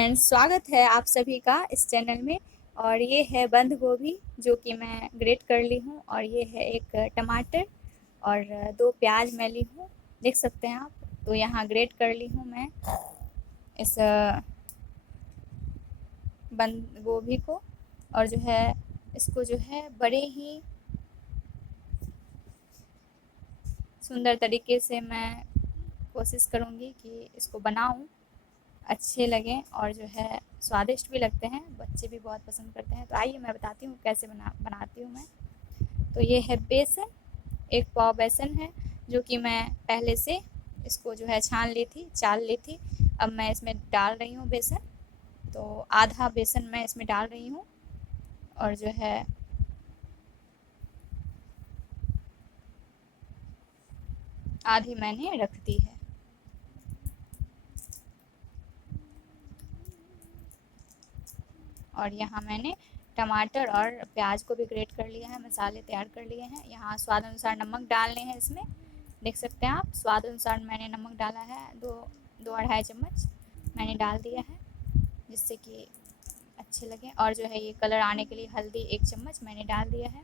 Friends, स्वागत है आप सभी का इस चैनल में। और ये है बंद गोभी जो कि मैं ग्रेट कर ली हूँ, और ये है एक टमाटर और दो प्याज मैं ली हूँ, देख सकते हैं आप। तो यहाँ ग्रेट कर ली हूँ मैं इस बंद गोभी को, और जो है इसको जो है बड़े ही सुंदर तरीके से मैं कोशिश करूँगी कि इसको बनाऊँ, अच्छे लगें और जो है स्वादिष्ट भी लगते हैं, बच्चे भी बहुत पसंद करते हैं। तो आइए मैं बताती हूँ कैसे बनाती हूँ मैं। तो ये है बेसन, एक पाव बेसन है जो कि मैं पहले से इसको जो है छान ली थी, चाल ली थी। अब मैं इसमें डाल रही हूँ बेसन, तो आधा बेसन मैं इसमें डाल रही हूँ, और जो है आधी मैंने रख दी है। और यहाँ मैंने टमाटर और प्याज को भी ग्रेट कर लिया है, मसाले तैयार कर लिए हैं। यहाँ स्वाद अनुसार नमक डालने हैं इसमें, देख सकते हैं आप। स्वाद अनुसार मैंने नमक डाला है, दो अढ़ाई चम्मच मैंने डाल दिया है, जिससे कि अच्छे लगे। और जो है ये कलर आने के लिए हल्दी 1 चम्मच मैंने डाल दिया है,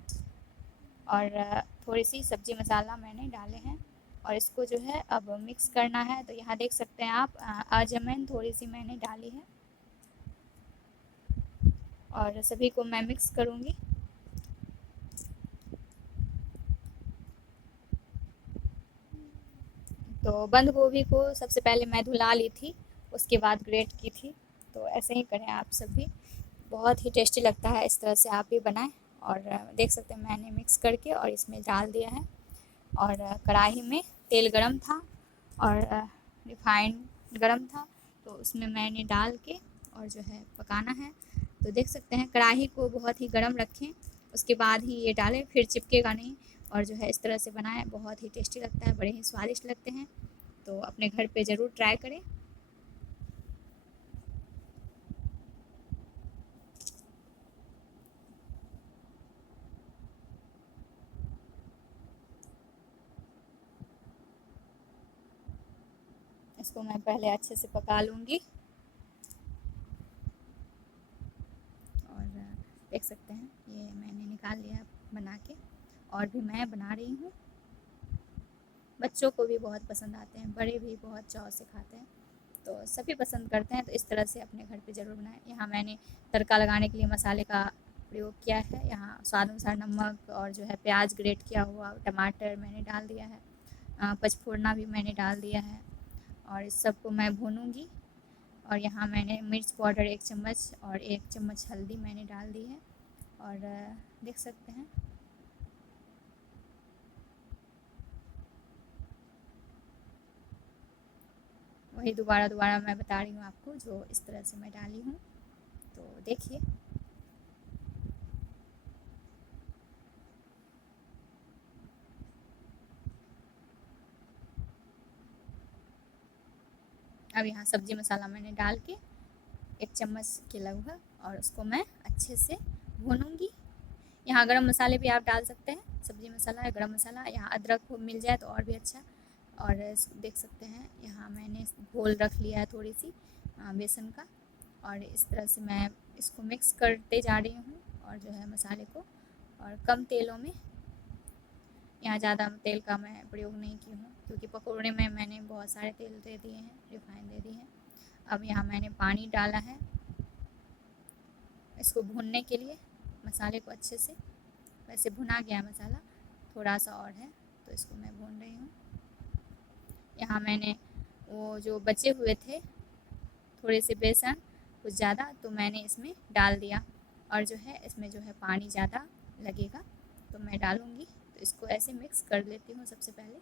और थोड़ी सी सब्जी मसाला मैंने डाले हैं। और इसको जो है अब मिक्स करना है। तो यहाँ देख सकते हैं आप, अजवाइन थोड़ी सी मैंने डाली है, और सभी को मैं मिक्स करूँगी। तो बंद गोभी को सबसे पहले मैं धुला ली थी, उसके बाद ग्रेट की थी। तो ऐसे ही करें आप सब भी, बहुत ही टेस्टी लगता है। इस तरह से आप भी बनाएं। और देख सकते हैं मैंने मिक्स करके और इसमें डाल दिया है। और कढ़ाई में तेल गरम था और रिफाइंड गरम था, तो उसमें मैंने डाल के और जो है पकाना है। तो देख सकते हैं कढ़ाई को बहुत ही गरम रखें, उसके बाद ही ये डालें, फिर चिपकेगा नहीं। और जो है इस तरह से बनाएं, बहुत ही टेस्टी लगता है, बड़े ही स्वादिष्ट लगते हैं। तो अपने घर पे ज़रूर ट्राई करें। इसको मैं पहले अच्छे से पका लूँगी। और देख सकते हैं ये मैंने निकाल लिया बना के, और भी मैं बना रही हूँ। बच्चों को भी बहुत पसंद आते हैं, बड़े भी बहुत चाव से खाते हैं, तो सभी पसंद करते हैं। तो इस तरह से अपने घर पे ज़रूर बनाएं। यहाँ मैंने तड़का लगाने के लिए मसाले का प्रयोग किया है। यहाँ स्वाद अनुसार नमक, और जो है प्याज ग्रेट किया हुआ, टमाटर मैंने डाल दिया है, पचफोड़ना भी मैंने डाल दिया है। और इस सबको मैं भूनूँगी। और यहाँ मैंने मिर्च पाउडर 1 चम्मच और 1 चम्मच हल्दी मैंने डाल दी है। और देख सकते हैं वही दोबारा मैं बता रही हूँ आपको, जो इस तरह से मैं डाली हूँ। तो देखिए, अब यहाँ सब्जी मसाला मैंने डाल के 1 चम्मच के लगभग, और उसको मैं अच्छे से भूनूँगी। यहाँ गरम मसाले भी आप डाल सकते हैं, सब्जी मसाला या गरम मसाला, यहाँ अदरक मिल जाए तो और भी अच्छा। और देख सकते हैं यहाँ मैंने घोल रख लिया है थोड़ी सी बेसन का, और इस तरह से मैं इसको मिक्स करते जा रही हूँ। और जो है मसाले को, और कम तेलों में, यहाँ ज़्यादा तेल का मैं प्रयोग नहीं की हूँ, क्योंकि पकौड़े में मैंने बहुत सारे तेल दे दिए हैं, रिफाइन दे दिए हैं। अब यहाँ मैंने पानी डाला है इसको भूनने के लिए, मसाले को अच्छे से। वैसे भुना गया मसाला, थोड़ा सा और है, तो इसको मैं भून रही हूँ। यहाँ मैंने वो जो बचे हुए थे थोड़े से बेसन, कुछ ज़्यादा, तो मैंने इसमें डाल दिया। और जो है इसमें जो है पानी ज़्यादा लगेगा, तो मैं डालूँगी। तो इसको ऐसे मिक्स कर लेती हूँ सबसे पहले।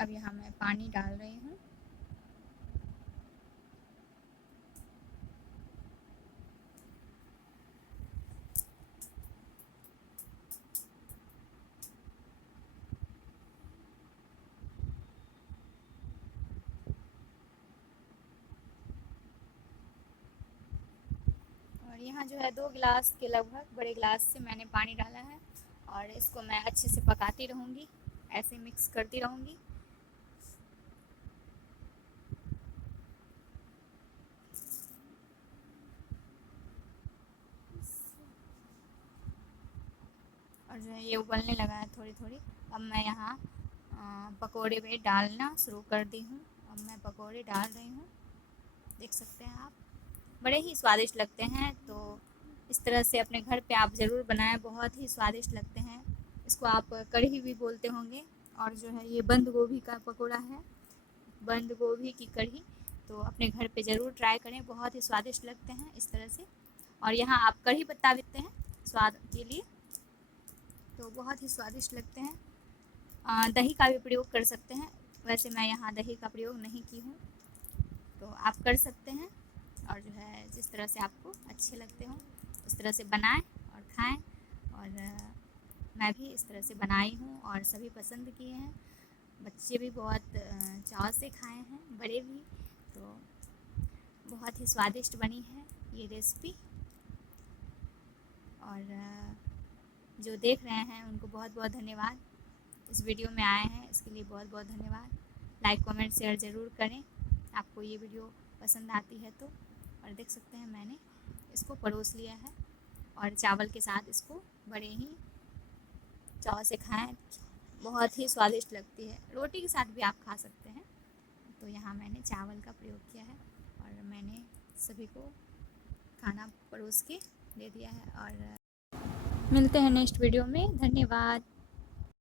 अब यहाँ मैं पानी डाल रही हूँ। यहाँ जो है 2 गिलास के लगभग बड़े गिलास से मैंने पानी डाला है और इसको मैं अच्छे से पकाती रहूँगी, ऐसे मिक्स करती रहूँगी। और जो है ये उबलने लगा है थोड़ी थोड़ी। अब मैं यहाँ पकोड़े में डालना शुरू कर दी हूँ। अब मैं पकोड़े डाल रही हूँ, देख सकते हैं आप, बड़े ही स्वादिष्ट लगते हैं। तो इस तरह से अपने घर पे आप ज़रूर बनाएं, बहुत ही स्वादिष्ट लगते हैं। इसको आप कढ़ी भी बोलते होंगे। और जो है ये बंद गोभी का पकोड़ा है, बंद गोभी की कढ़ी। तो अपने घर पे ज़रूर ट्राई करें, बहुत ही स्वादिष्ट लगते हैं इस तरह से। और यहाँ आप कढ़ी पत्ता भी देते हैं स्वाद के लिए, तो बहुत ही स्वादिष्ट लगते हैं। दही का भी प्रयोग कर सकते हैं, वैसे मैं यहाँ दही का प्रयोग नहीं की हूँ, तो आप कर सकते हैं। और जो है जिस तरह से आपको अच्छे लगते हों उस तरह से बनाएं और खाएं। और मैं भी इस तरह से बनाई हूँ और सभी पसंद किए हैं। बच्चे भी बहुत चाव से खाए हैं, बड़े भी। तो बहुत ही स्वादिष्ट बनी है ये रेसिपी। और जो देख रहे हैं उनको बहुत बहुत धन्यवाद, इस वीडियो में आए हैं इसके लिए बहुत बहुत धन्यवाद। लाइक कमेंट शेयर ज़रूर करें आपको ये वीडियो पसंद आती है तो। और देख सकते हैं मैंने इसको परोस लिया है और चावल के साथ इसको बड़े ही चाव से खाएं, बहुत ही स्वादिष्ट लगती है। रोटी के साथ भी आप खा सकते हैं। तो यहाँ मैंने चावल का प्रयोग किया है और मैंने सभी को खाना परोस के दे दिया है। और मिलते हैं नेक्स्ट वीडियो में, धन्यवाद।